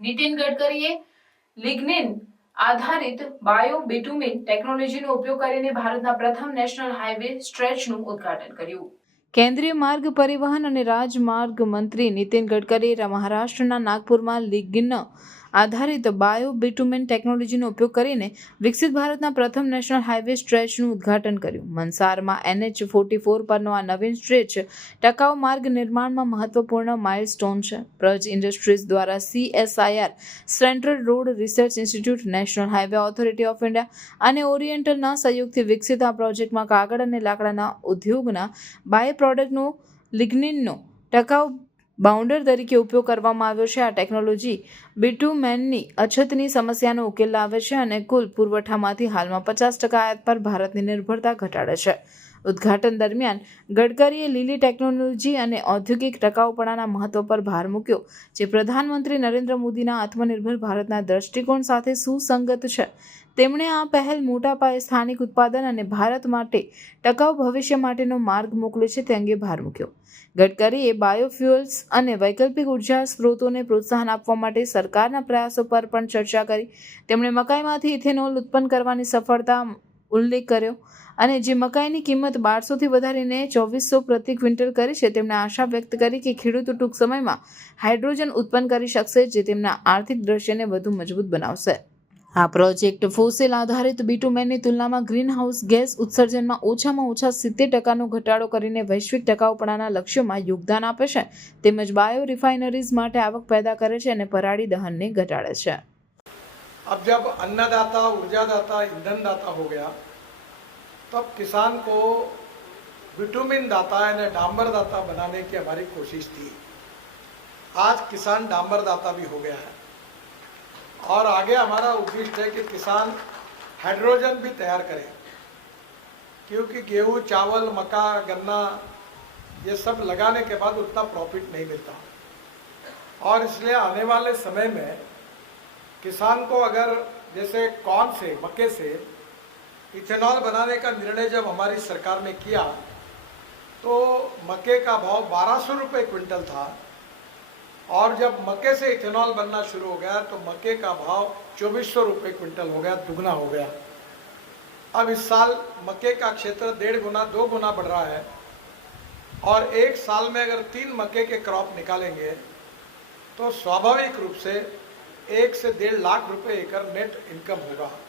નીતિન ગડકરીએ લિગ્નિન આધારિત બાયો બિટુમિન ટેકનોલોજીનો ઉપયોગ કરીને ભારતના પ્રથમ નેશનલ હાઈવે સ્ટ્રેચનું ઉદ્ઘાટન કર્યું. કેન્દ્રીય માર્ગ પરિવહન અને રાજમાર્ગ મંત્રી નીતિન ગડકરીએ મહારાષ્ટ્રના નાગપુરમાં લિગ્નિન આધારિત બાયો બિટુમિન ટેકનોલોજીનો ઉપયોગ કરીને વિકસિત ભારતના પ્રથમ નેશનલ હાઈવે સ્ટ્રેચનું ઉદ્ઘાટન કર્યું. મનસારમાં NH44 પરનો આ નવીન સ્ટ્રેચ ટકાઉ માર્ગ નિર્માણમાં મહત્વપૂર્ણ માઇલસ્ટોન છે. પ્રજ ઇન્ડસ્ટ્રીઝ દ્વારા CSIR central road research institute, national highway authority of India અને ઓરિએન્ટલના સહયોગથી વિકસિત આ પ્રોજેક્ટમાં કાગળ અને લાકડાના ઉદ્યોગના બાય પ્રોડક્ટનો લિગ્નિનનો ટકાઉ બાઉન્ડર તરીકે ઉપયોગ કરવામાં આવ્યો છે. આ ટેકનોલોજી બિટુમેનની અછતની સમસ્યાનો ઉકેલ લાવે છે અને કુલ પુરવઠામાંથી હાલમાં 50% આયાત પર ભારતની નિર્ભરતા ઘટાડે છે. ઉદ્ઘાટન દરમિયાન ગડકરીએ લીલી ટેકનોલોજી અને ઔદ્યોગિક ટકાઉપણાના મહત્વ પર ભાર મૂક્યો, જે પ્રધાનમંત્રી નરેન્દ્ર મોદીના આત્મનિર્ભર ભારતના દ્રષ્ટિકોણ સાથે સુસંગત છે. તેમણે આ પહેલ મોટા પાયે સ્થાનિક ઉત્પાદન અને ભારત માટે ટકાઉ ભવિષ્ય માટેનો માર્ગ મોકલે છે તે અંગે ભાર મૂક્યો. ગડકરીએ બાયોફ્યુઅલ્સ અને વૈકલ્પિક ઉર્જા સ્ત્રોતોને પ્રોત્સાહન આપવા માટે સરકારના પ્રયાસો પર પણ ચર્ચા કરી. તેમણે મકાઈમાંથી ઇથેનોલ ઉત્પન્ન કરવાની સફળતા ઉલ્લેખ કર્યો અને જે મકાઈની કિંમત 1200થી વધારીને 2400 પ્રતિ ક્વિન્ટલ કરી છે. તેમણે આશા વ્યક્ત કરી કે ખેડૂતો ટૂંક સમયમાં હાઇડ્રોજન ઉત્પન્ન કરી શકશે, જે તેમના આર્થિક દૃશ્યને વધુ મજબૂત બનાવશે. આ પ્રોજેક્ટ ફોસિલ આધારિત બિટુમેનની તુલનામાં ગ્રીનહાઉસ ગેસ ઉત્સર્જનમાં ઓછામાં ઓછા 70% ઘટાડો કરીને વૈશ્વિક ટકાઉપણાના લક્ષ્યોમાં યોગદાન આપે છે, તેમજ બાયો રિફાઇનરીઝ માટે આવક પેદા કરે છે અને પરાળી દહનને ઘટાડે છે. अब जब अन्नदाता, ऊर्जादाता, ईंधनदाता हो गया, तब किसान को विटामिन दाता यानी डांबर दाता बनाने की हमारी कोशिश थी. आज किसान डांबर दाता भी हो गया है और आगे हमारा उद्देश्य है कि किसान हाइड्रोजन भी तैयार करे, क्योंकि गेहूँ, चावल, मक्का, गन्ना ये सब लगाने के बाद उतना प्रॉफिट नहीं मिलता और इसलिए आने वाले समय में किसान को अगर जैसे कॉर्न से, मक्के से इथेनॉल बनाने का निर्णय जब हमारी सरकार ने किया तो मक्के का भाव 1200 रुपये क्विंटल था और जब मक्के से इथेनॉल बनना शुरू हो गया तो मक्के का भाव 2400 रुपये क्विंटल हो गया, दुगना हो गया. अब इस साल मक्के का क्षेत्र 1.5 गुना 2 गुना बढ़ रहा है और एक साल में अगर 3 मक्के के क्रॉप निकालेंगे तो स्वाभाविक रूप से 1 से 1.5 लाख रुपए एकड़ नेट इनकम होगा.